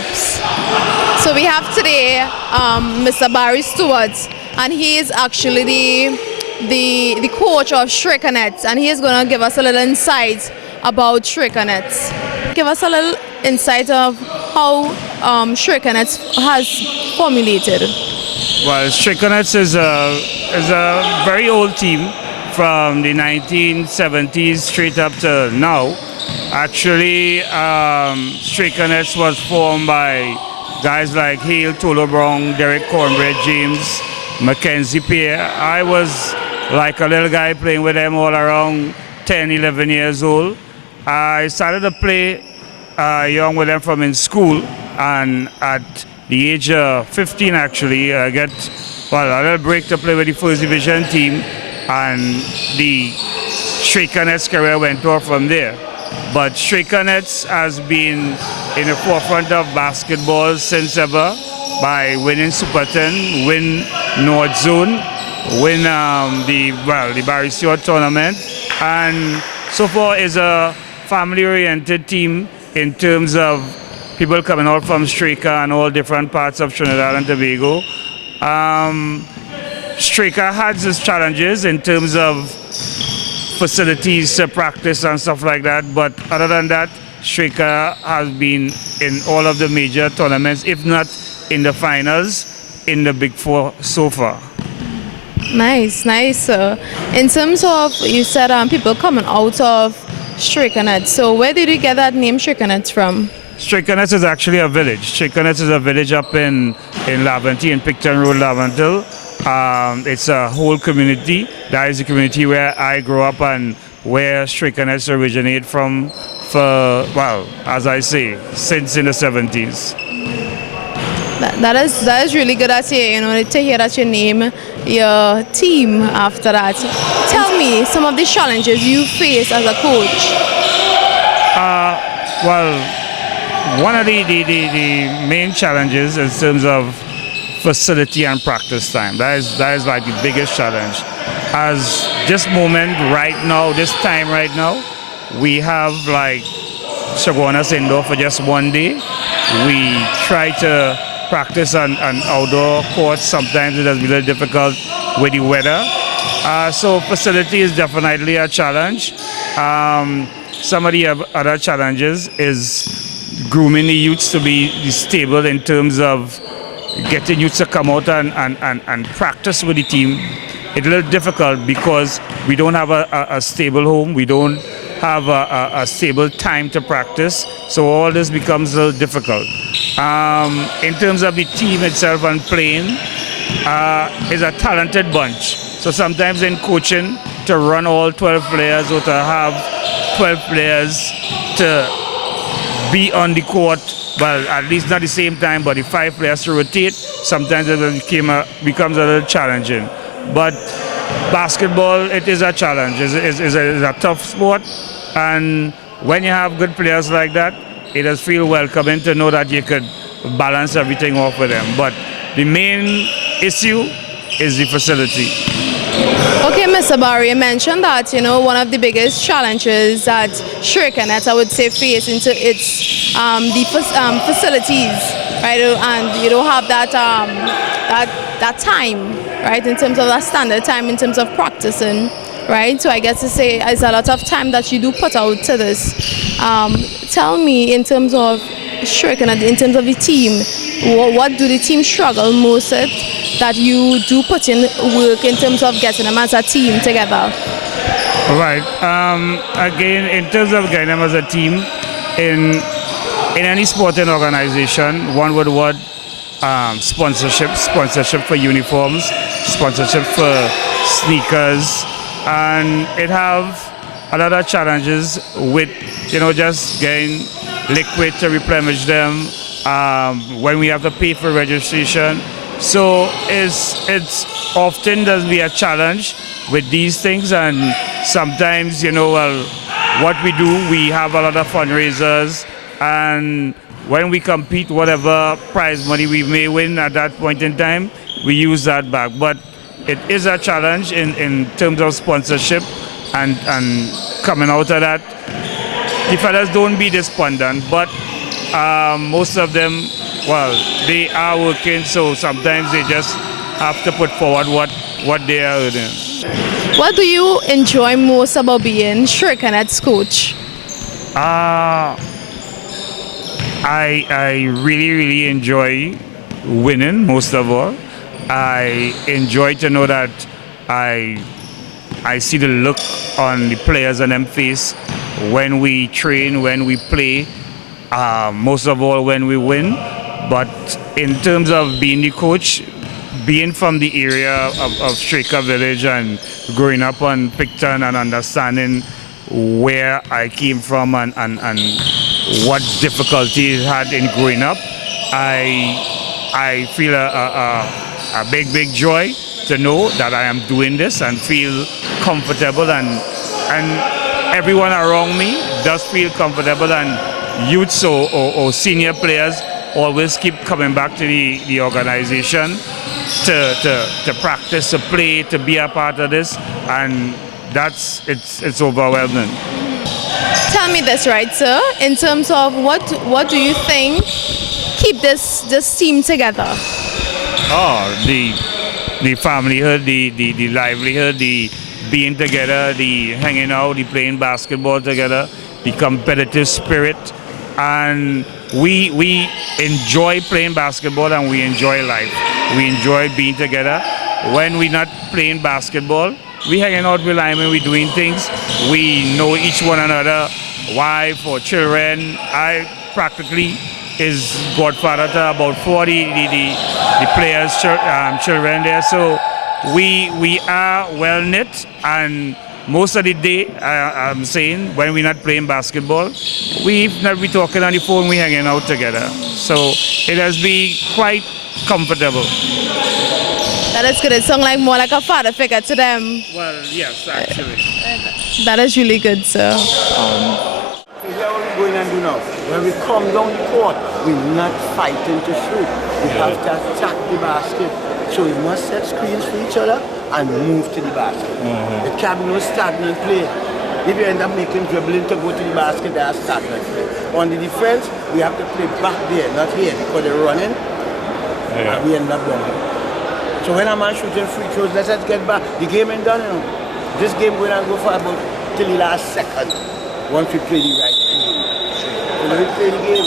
Hoops. So we have today Mr. Barry Stewart, and he is actually the coach of Strikanets, and he is going to give us a little insight about Strikanets. Give us a little insight of how Strikanets has formulated. Well, Strikanets is a very old team from the 1970s straight up to now. Actually, Strikanets was formed by guys like Hale, Tolo Brown, Derek Cornbread, James, Mackenzie Pierre. I was like a little guy playing with them all around 10, 11 years old. I started to play young with them from in school, and at the age of 15 actually, I get a little break to play with the first division team, and the Strikanets career went off from there. But Strikanets has been in the forefront of basketball since ever by winning Super 10, win North Zone, win the Barry Stewart tournament, and so far is a family-oriented team in terms of people coming out from Strika and all different parts of Trinidad and Tobago. Strika has its challenges in terms of facilities to practice and stuff like that, but other than that, Strika has been in all of the major tournaments, if not in the finals, in the Big Four so far. Nice. In terms of, you said people coming out of Strikanets, so where did you get that name Strikanets from? Strikanets is actually a village. Strikanets is a village up in Laventille, in Picton Road, Laventille. It's a whole community. That is the community where I grew up and where Strikanets originate from as I say, since in the 70s. That is really good to hear, to hear that you name your team after that. Tell me some of the challenges you face as a coach. One of the main challenges in terms of facility and practice time. That is like the biggest challenge. As this moment right now, this time right now, we have like Chaguanas indoor for just one day. We try to practice on outdoor courts. Sometimes it has been a little difficult with the weather. So facility is definitely a challenge. Some of the other challenges is grooming the youths to be stable in terms of getting youths to come out and practice with the team. It's a little difficult because we don't have a stable home. We don't have a stable time to practice. So all this becomes a little difficult. In terms of the team itself and playing, is a talented bunch. So sometimes in coaching, to run all 12 players or to have 12 players to be on the court, well, at least not the same time, but the 5 players to rotate, sometimes it becomes a little challenging. But basketball, it is a challenge. It's a tough sport, and when you have good players like that, it does feel welcoming to know that you could balance everything off with them. But the main issue is the facility. Okay, Mr. Barry, you mentioned that, one of the biggest challenges that Strikanets, I would say, face into its the facilities, right? And you don't have that time, right, in terms of that standard time, in terms of practicing, right? So I guess to say it's a lot of time that you do put out to this. Tell me, in terms of Strikanets, in terms of the team, what do the team struggle most at that you do put in work in terms of getting them as a team together? Right. Again, in terms of getting them as a team, in any sporting organization, one would want sponsorship for uniforms, sponsorship for sneakers, and it have a lot of challenges with, just getting liquid to replenish them, when we have to pay for registration. So it's often does be a challenge with these things, and sometimes, what we do, we have a lot of fundraisers, and when we compete, whatever prize money we may win at that point in time, we use that back. But it is a challenge in terms of sponsorship and coming out of that. The fellas don't be despondent, but Most of them, well, they are working, so sometimes they just have to put forward what they are earning. What do you enjoy most about being Shrikanet's coach? I really enjoy winning most of all. I enjoy to know that I see the look on the players and them face when we train, when we play, most of all when we win. But in terms of being the coach, being from the area of Shrika village and growing up on Picton and understanding where I came from and what difficulties I had in growing up, I feel a big joy to know that I am doing this and feel comfortable, and everyone around me does feel comfortable, and youths or senior players always keep coming back to the organization to practice, to play, to be a part of this, and it's overwhelming. Tell me this, right, sir? In terms of what do you think keep this team together? Oh, the familyhood, the livelihood, the being together, the hanging out, the playing basketball together, the competitive spirit, and we enjoy playing basketball and we enjoy life. We enjoy being together. When we're not playing basketball, we hanging out with linemen, we doing things. We know each one another, wife or children. I practically is godfather to about 40 the players' children there. So we are well knit, and most of the day, I'm saying, when we're not playing basketball, we've not be talking on the phone, we're hanging out together. So it has been quite comfortable. That is good. It sounds like more like a father figure to them. Well, yes, actually. That is really good, sir. Here's what we're going and do now. When we come down the court, we're not fighting to shoot. We have to attack the basket. So we must set screens for each other and move to the basket. It can't be no stagnant play. If you end up making dribbling to go to the basket, that's stagnant play. On the defense, we have to play back there, not here, because they're running, and we end up running. So when a man shooting free throws, let's get back. The game ain't done, you know. This game going to go for about till the last second once we play the right game. So when we play the game,